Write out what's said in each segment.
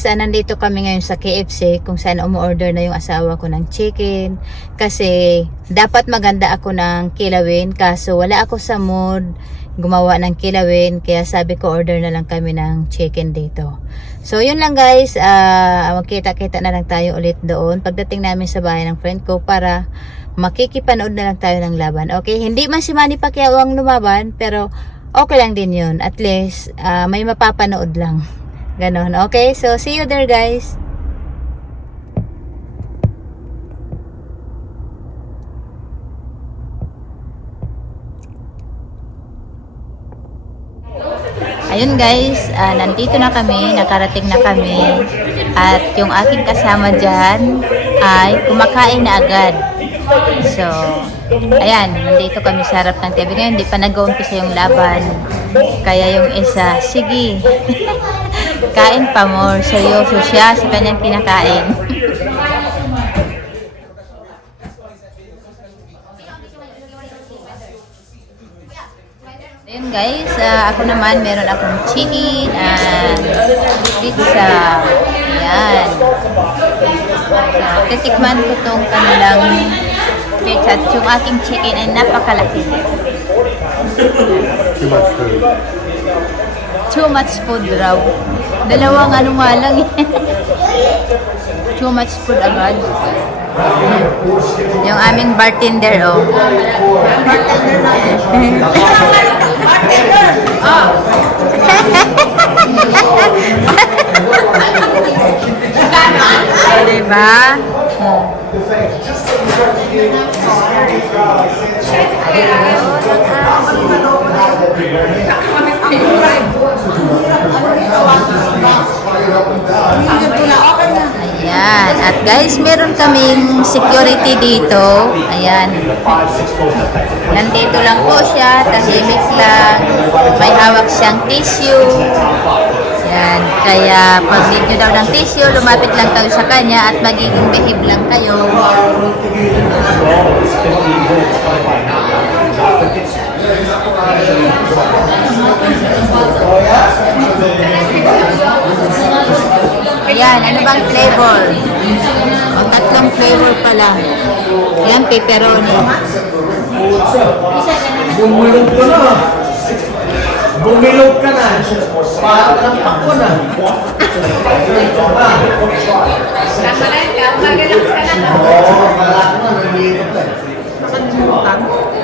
guys, ah, nandito kami ngayon sa KFC kung saan umu-order na yung asawa ko ng chicken. Kasi dapat maganda ako ng kilawin kaso wala ako sa mood gumawa ng kilawin. Kaya sabi ko order na lang kami ng chicken dito. So yun lang guys, ah, magkita-kita na lang tayo ulit doon pagdating namin sa bahay ng friend ko para makikipanood na lang tayo ng laban. Okay, hindi man si Manny Pacquiao ang lumaban pero okay lang din yun. At least ah, may mapapanood lang. Ganon. Okay, so see you there guys. Ayun guys, ah, nandito na kami, nakarating na kami. At yung aking kasama dyan ay kumakain na agad. So, ayan, nandito kami sa harap ng TV. Ngayon, hindi pa nag-uumpisa yung laban. Kaya yung isa, sige, kain pa more. Seryoso siya sa kanyang kinakain. Ayun guys, ah, ako naman meron akong chicken and pizza. Ayan. So, titikman ko tong kanilang pizza at yung aking chicken ay napakalaki. Too much food. Too much food raw. Dalawang ano nga lang eh. Too much food agad. Yung aming bartender oh. diba? Ayan. At guys, meron kaming security dito. Ayan. Nandito lang po siya. Tahimik lang. May hawak siyang tissue. Ayan. Kaya pag need daw ng tissue, lumapit lang kayo sa kanya at magiging behave lang kayo. Ayan, ano bang flavor? Tatlong flavor pala. Ayan, pepperoni. Bumilog ka na. Bumilog ka na. Parang ng pako na.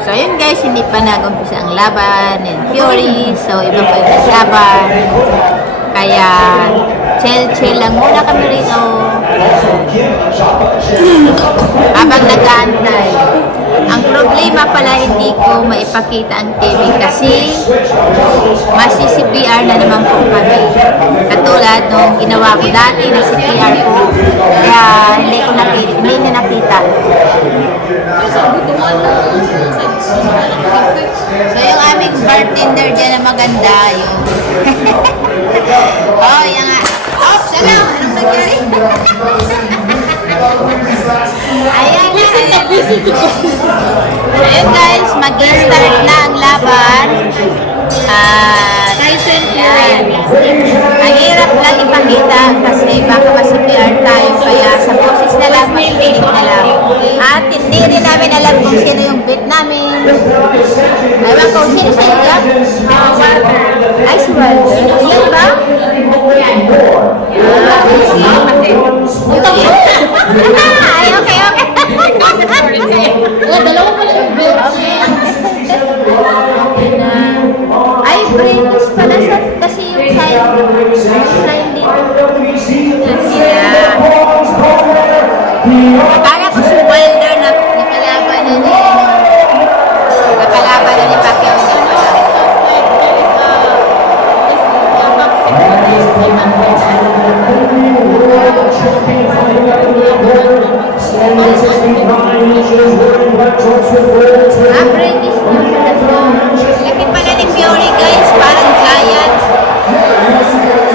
So, yun guys, hindi pa nag-umpisa ang laban and Fury. So, iba pa yung naglaban. Kaya, chill-chill lang muna kami rito. Habang nag-aantay. Ang problema pala, hindi ko maipakita ang TV kasi masi-CPR na naman po kami. Katulad nung ginawa ko dati na CPR ko. Kaya, hindi ko nakita, hindi niya nakita. So, yung aming bartender dyan na maganda, yung... oh, yung nga. Oh, salam! Anong nangyari? Ayan, visit Ayun guys, mag-start na ang laban. Ah, Tyson Fury. Ang hirap lang ipakita kasi baka ma-CPR tayo kaya sa boses na lang, makikinig na lang. At hindi rin namin alam kung sino yung beat namin. Ewan ko, sino sa'yo yan? Ay, si Walter. Ah, Ay, okay, okay. Oh, dalawa pala yung bills. Ay, British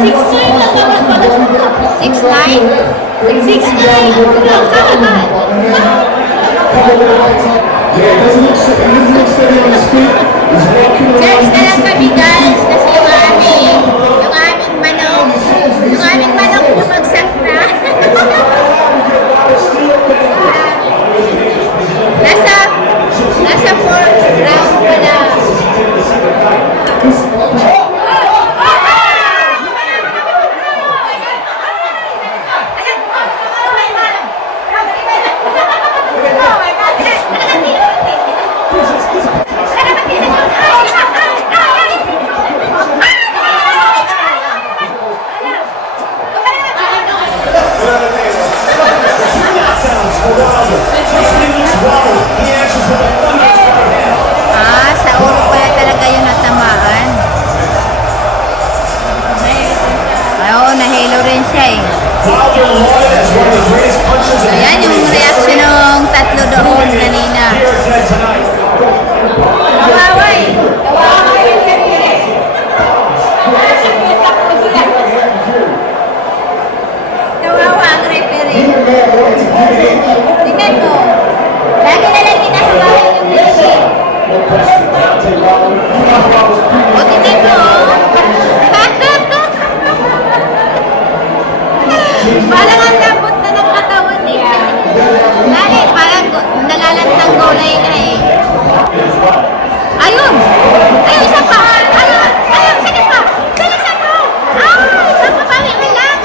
6'9 lang naman pala siya. 6'9"? 6'9! Ang kalaban. Yeah, it doesn't look, steady on his feet. He's walking Church around. na lang kami guys kasi yung parang ang lambot na ng katawan niya. Lali, parang nalalantang gulay na eh. Ayun! Ayun, isa pa! Ayun! Ayun, sige pa! Sige, isa pa! Ay! Isa pa pa! Hindi lang!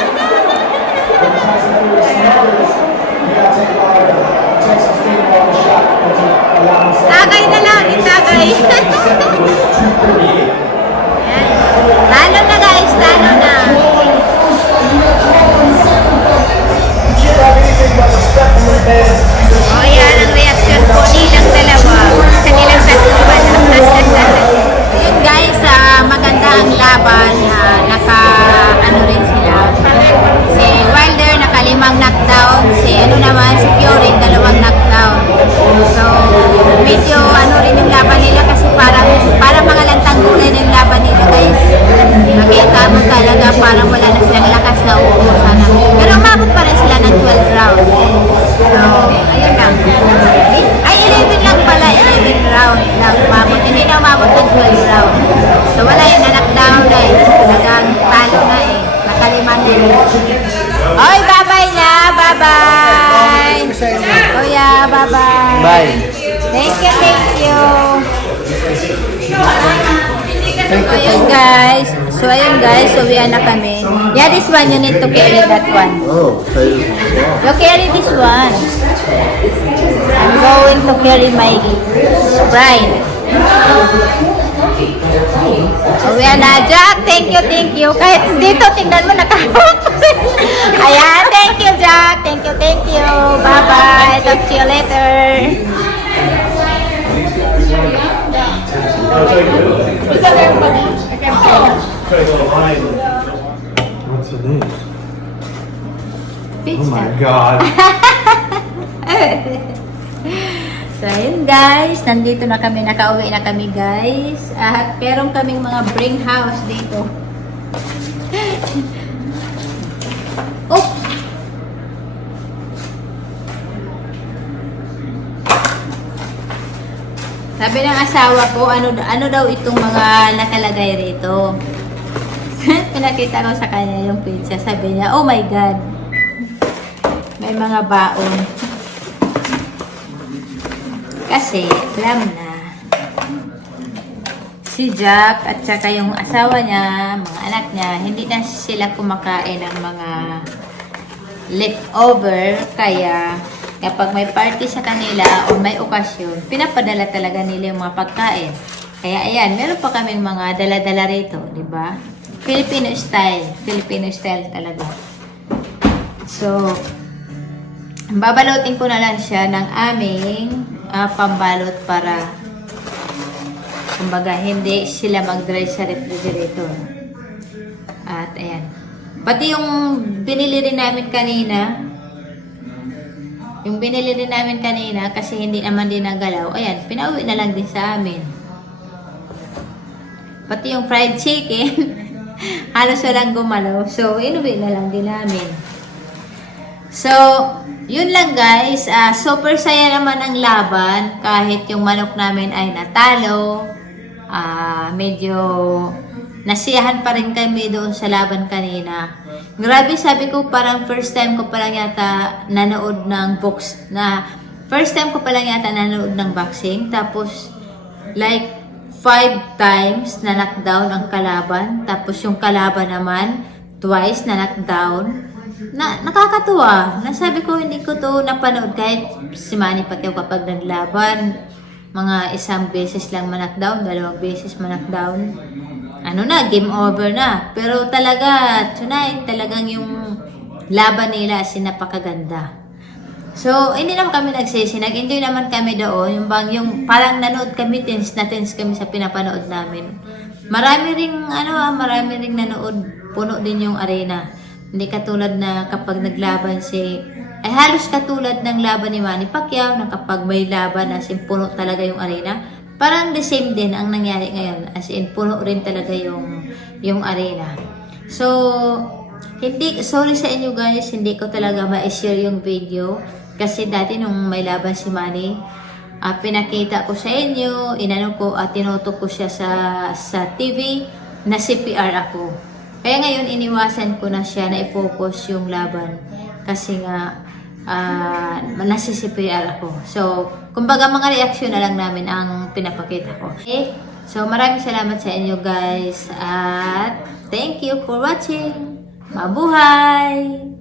Tagay na lang! Itagay! pala. Yun guys, ah, maganda ang laban. Ah, bye-bye. Bye. Thank you, thank you. Ayun guys. So, ayun guys. So, we na kami. Yeah, this one, you need to carry that one. Oh, tayo. You carry this one. I'm going to carry my Sprite. Oh, yan na, Jack. Thank you, thank you. Kahit dito, tingnan mo, nakahawak. Ayan, thank you, Jack. Thank you, thank you. Bye-bye. Talk to you later. What's the name? Oh my god. guys, nandito na kami, nakauwi na kami guys. At meron kaming mga bring house dito. oh! Sabi ng asawa ko, ano, ano daw itong mga nakalagay rito. Pinakita ko sa kanya yung pizza. Sabi niya, oh my God. May mga baon. Kasi, alam na, si Jack at saka yung asawa niya, mga anak niya, hindi na sila kumakain ng mga leftover. Kaya, kapag may party sa kanila o may okasyon, pinapadala talaga nila yung mga pagkain. Kaya ayan, meron pa kaming mga dala-dala rito, di ba? Filipino style. Filipino style talaga. So, babalutin ko na lang siya ng aming ah, pambalot para kumbaga hindi sila mag-dry sa refrigerator. At ayan. Pati yung binili rin namin kanina, yung binili rin namin kanina kasi hindi naman din nagalaw, ayan, pinauwi na lang din sa amin. Pati yung fried chicken, halos walang gumalaw. So, inuwi na lang din namin. So, yun lang guys. Ah, super saya naman ang laban kahit yung manok namin ay natalo. Ah, medyo nasiyahan pa rin kami doon sa laban kanina. Grabe sabi ko parang first time ko pa lang yata nanood ng box na first time ko pa lang yata nanood ng boxing tapos like five times na knockdown ang kalaban. Tapos yung kalaban naman, twice na knockdown. Na, nakakatuwa. Nasabi ko, hindi ko to napanood kahit si Manny Pacquiao kapag naglaban. Mga isang beses lang manakdown, dalawang beses manakdown. Ano na, game over na. Pero talaga, tonight, talagang yung laban nila as napakaganda. So, hindi naman kami nagsisi. Nag-enjoy naman kami doon. Yung bang, yung parang nanood kami, tense na tense kami sa pinapanood namin. Marami ring, ano ah, marami ring nanood. Puno din yung arena. Hindi katulad na kapag naglaban si, ay halos katulad ng laban ni Manny Pacquiao na kapag may laban as in puno talaga yung arena. Parang the same din ang nangyari ngayon. As in, puno rin talaga yung, yung arena. So, hindi, sorry sa inyo guys, hindi ko talaga ma-share yung video. Kasi dati nung may laban si Manny, ah, pinakita ko sa inyo, inano ko at tinutok ko siya sa, sa TV na CPR ako. Kaya ngayon iniwasan ko na siya na i-focus yung laban. Kasi nga, ah nasi CPR ako. So, kumbaga mga reaksyon na lang namin ang pinapakita ko. Okay? So, maraming salamat sa inyo guys. At thank you for watching. Mabuhay!